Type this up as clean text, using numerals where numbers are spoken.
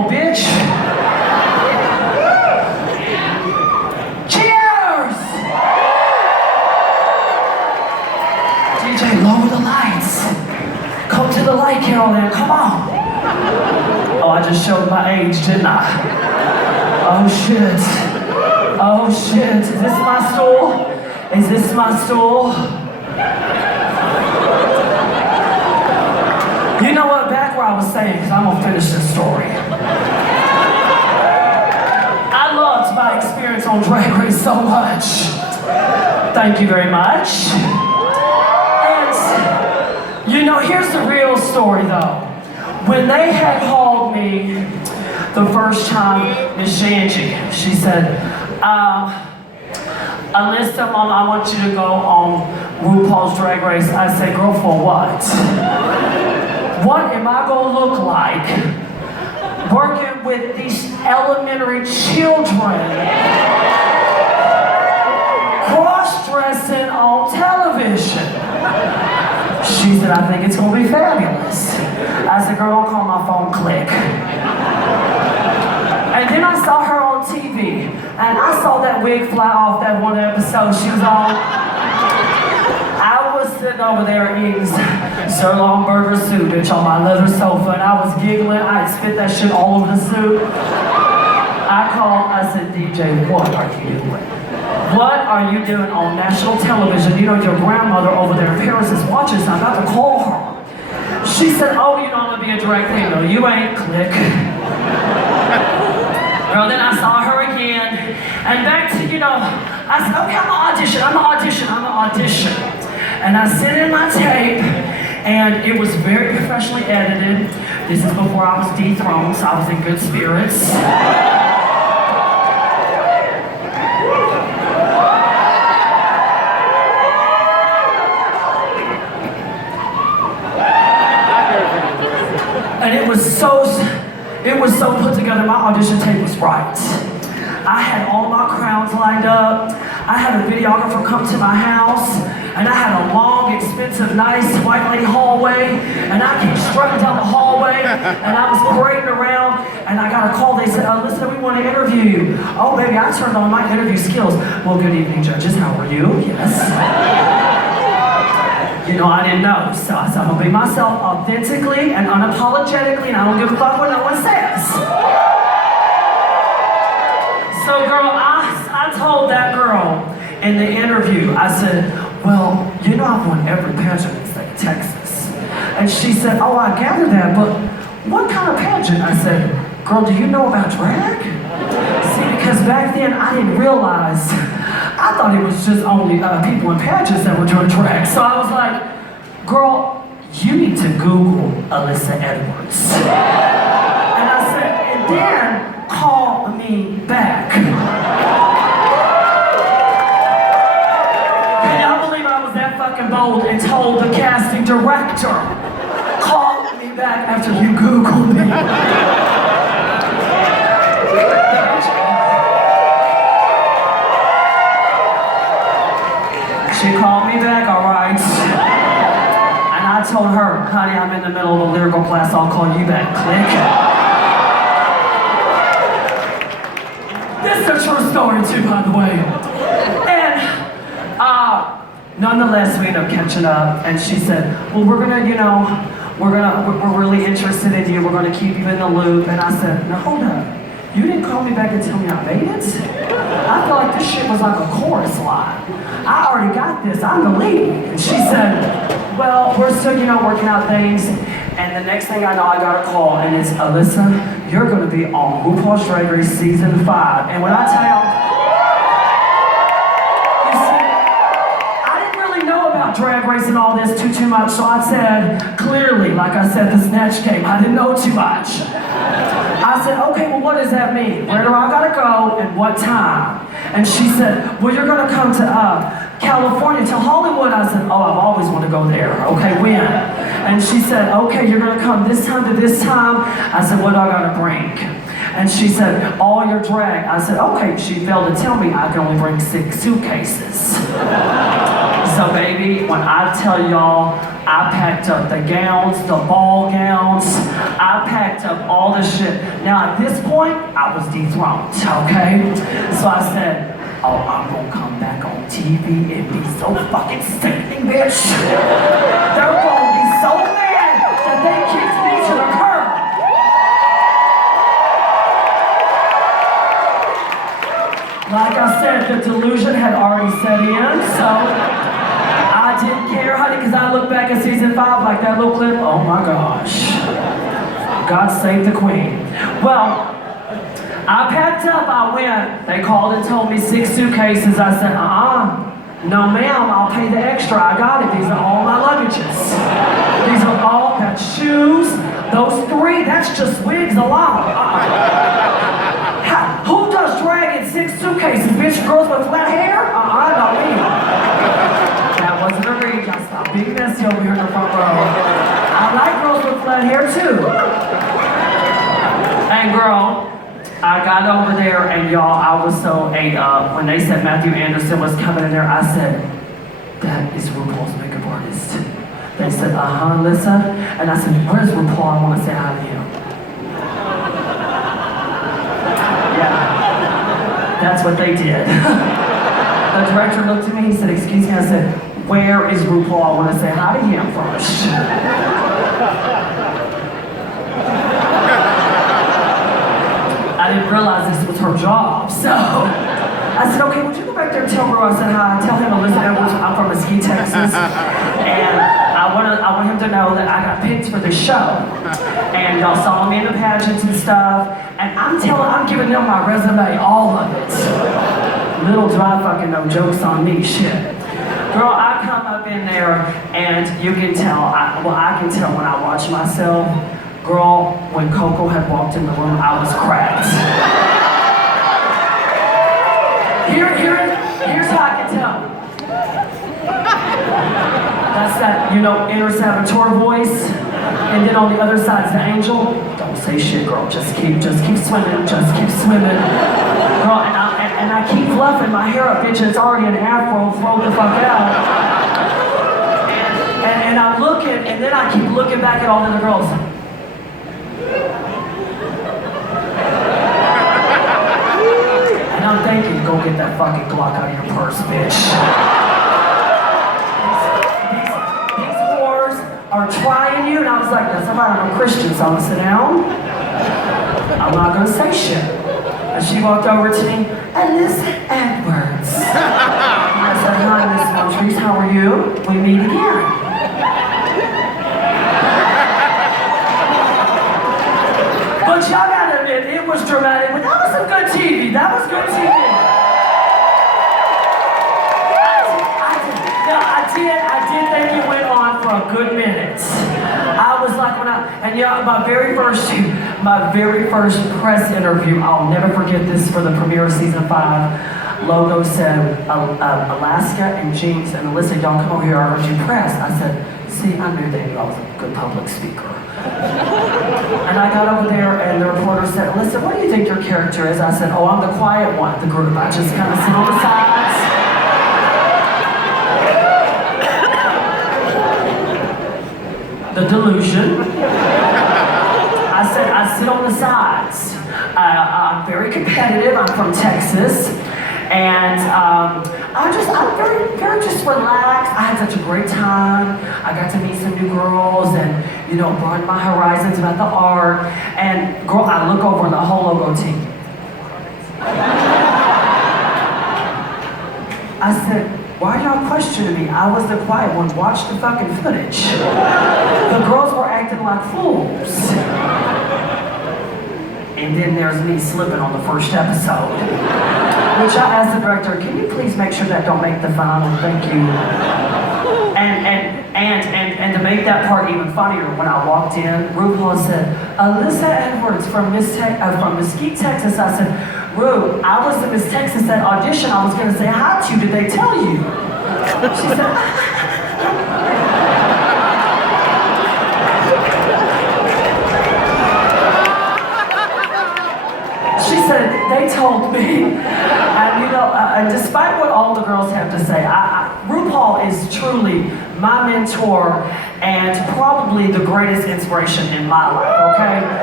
bitch. Cheers! DJ, lower the lights. Come to the light, Carolyn, come on. Oh, I just showed my age, didn't I? Oh shit. Oh shit. Is this my stool? Is this my stool? You know what, back where I was saying, because I'm gonna finish this story. I loved my experience on Drag Race so much. Thank you very much. And, you know, here's the real story though. When they had called me the first time, Miss Shangela, she said, Alyssa, Mom, I want you to go on RuPaul's Drag Race. I said, girl, for what? What am I gonna look like working with these elementary children cross-dressing on television? She said, I think it's gonna be fabulous. I said, girl, don't call my phone, click. And then I saw her on TV, and I saw that wig fly off that one episode she was on. I was sitting over there eating sirloin burger soup, bitch, on my leather sofa, and I was giggling. I had spit that shit all over the soup. I called, I said, DJ, what are you doing? What are you doing on national television? You know, your grandmother over there in Paris is watching, so I'm about to call her. She said, oh, you know, I'm gonna be a drag queen. No, you ain't, click. Girl, then I saw her again, and back to, you know, I said, okay, I'm gonna audition. And I sent in my tape, and it was very professionally edited. This is before I was dethroned, so I was in good spirits. And it was so put together. My audition tape was right. I had all my crowns lined up. I had a videographer come to my house, and I had a long, expensive, nice white lady hallway, and I came strutting down the hallway, and I was parading around, and I got a call. They said, Alyssa, we want to interview you. Oh, baby, I turned on my interview skills. Well, good evening, judges. How are you? Yes. You know, I didn't know, so I said, I'm gonna be myself authentically and unapologetically, and I don't give a fuck what no one says. So, girl, I told that girl in the interview, I said, well, you know I've won every pageant in the state of Texas. And she said, oh, I gather that, but what kind of pageant? I said, girl, do you know about drag? See, because back then I didn't realize, I thought it was just only people in pageants that were doing drag. So I was like, girl, you need to Google Alysssa Edwards. And I said, and then call me back. Can y'all believe I was that fucking bold and told the casting director, call me back after you Google me. She called me back, all right. And I told her, honey, I'm in the middle of a lyrical class, I'll call you back, click. This is a true story too, by the way. And, nonetheless, we ended up catching up, and she said, well, we're gonna, you know, we're really interested in you, we're gonna keep you in the loop. And I said, now hold up. You didn't call me back and tell me I made it? I feel like this shit was like a chorus line. I already got this, I'm the lead. And she said, well, we're still, you know, working out things. And the next thing I know, I got a call, and it's, Alyssa, you're gonna be on RuPaul's Drag Race Season 5. And when I tell you see, I didn't really know about Drag Race and all this too much, so I said, clearly, like I said, the Snatch Game, I didn't know too much. I said, okay, well, what does that mean? Where do I gotta go and what time? And she said, well, you're gonna come to California, to Hollywood. I said, oh, I've always wanted to go there. Okay, when? And she said, okay, you're gonna come this time to this time. I said, what do I gotta bring? And she said, all your drag. I said, okay. She failed to tell me I can only bring 6 suitcases. So baby, when I tell y'all, I packed up the gowns, the ball gowns, I packed up all the shit. Now at this point, I was dethroned, okay? So I said, oh, I'm gonna come back on TV and be so fucking sickening, bitch. They're gonna be so mad that they kicked me to the curb. Like I said, the delusion had already set in, so I didn't care, honey, because I look back at season 5 like that little clip, oh my gosh. God save the queen. Well, I packed up, I went. They called and told me 6 suitcases. I said, no ma'am, I'll pay the extra. I got it. These are all my luggages. These are all, that's shoes. Those 3, that's just wigs alone. Who does drag in 6 suitcases? Bitch, girls with flat hair? Not me. That wasn't a read. I stopped being messy over here in the front row. I like girls with flat hair too. And girl, I got over there and y'all, I was so ate up. When they said Matthew Anderson was coming in there, I said, that is RuPaul's makeup artist. They said, Alyssa. And I said, where's RuPaul? I want to say hi to him. Yeah, that's what they did. The director looked at me, he said, excuse me. I said, where is RuPaul? I want to say hi to him first. I didn't realize this was her job, so I said, okay, would you go back there and tell Ru? I said, hi, tell him Alysssa Edwards, I'm from Mesquite, Texas, and I want him to know that I got picked for this show, and y'all saw me in the pageants and stuff, and I'm giving them my resume, all of it. Little do I fucking know, jokes on me, shit. Girl, I come up in there, and you can tell, I can tell when I watch myself. Girl, when Coco had walked in the room, I was cracked. Here's how I can tell. That's that, inner saboteur voice. And then on the other side's the angel. Don't say shit, girl. Just keep swimming. Just keep swimming. Girl, and I keep fluffing my hair up, bitch. It's already an afro. Throw the fuck out. And I'm looking, and then I keep looking back at all the other girls. And I'm thinking, go get that fucking Glock out of your purse, bitch. These whores are trying you, and I was like, that's all right, I'm a Christian, so I'm gonna sit down. I'm not gonna say shit. And she walked over to me, Alysssa Edwards. And I said, hi, Miss Montrese, how are you? We meet again. But y'all gotta admit, it was dramatic, but that was some good TV. That was good TV. I did think it went on for a good minute. I was like, and y'all, my very first press interview, I'll never forget this, for the premiere of season 5. Logo said, Alaska and Jinx and Alyssa, y'all come over here, I heard you press. I said, see, I knew that I was a good public speaker. And I got over there and the reporter said, Alyssa, what do you think your character is? I said, oh, I'm the quiet one of the group. I just kind of sit on the sides. The delusion. I said, I sit on the sides. I'm very competitive. I'm from Texas. And I'm very just relaxed. I had such a great time. I got to meet some new girls and, broaden my horizons about the art. And girl, I look over the whole logo team. I said, why are y'all questioning me? I was the quiet one. Watch the fucking footage. The girls were acting like fools. And then there's me slipping on the first episode. Which I asked the director, can you please make sure that don't make the final? Thank you. And to make that part even funnier, when I walked in, RuPaul said, Alysssa Edwards from Mesquite, Texas. I said, Ru, I was the Miss Texas at audition. I was going to say hi to you. Did they tell you? She said, Listen, they told me, and you know, despite what all the girls have to say, RuPaul is truly my mentor and probably the greatest inspiration in my life, okay?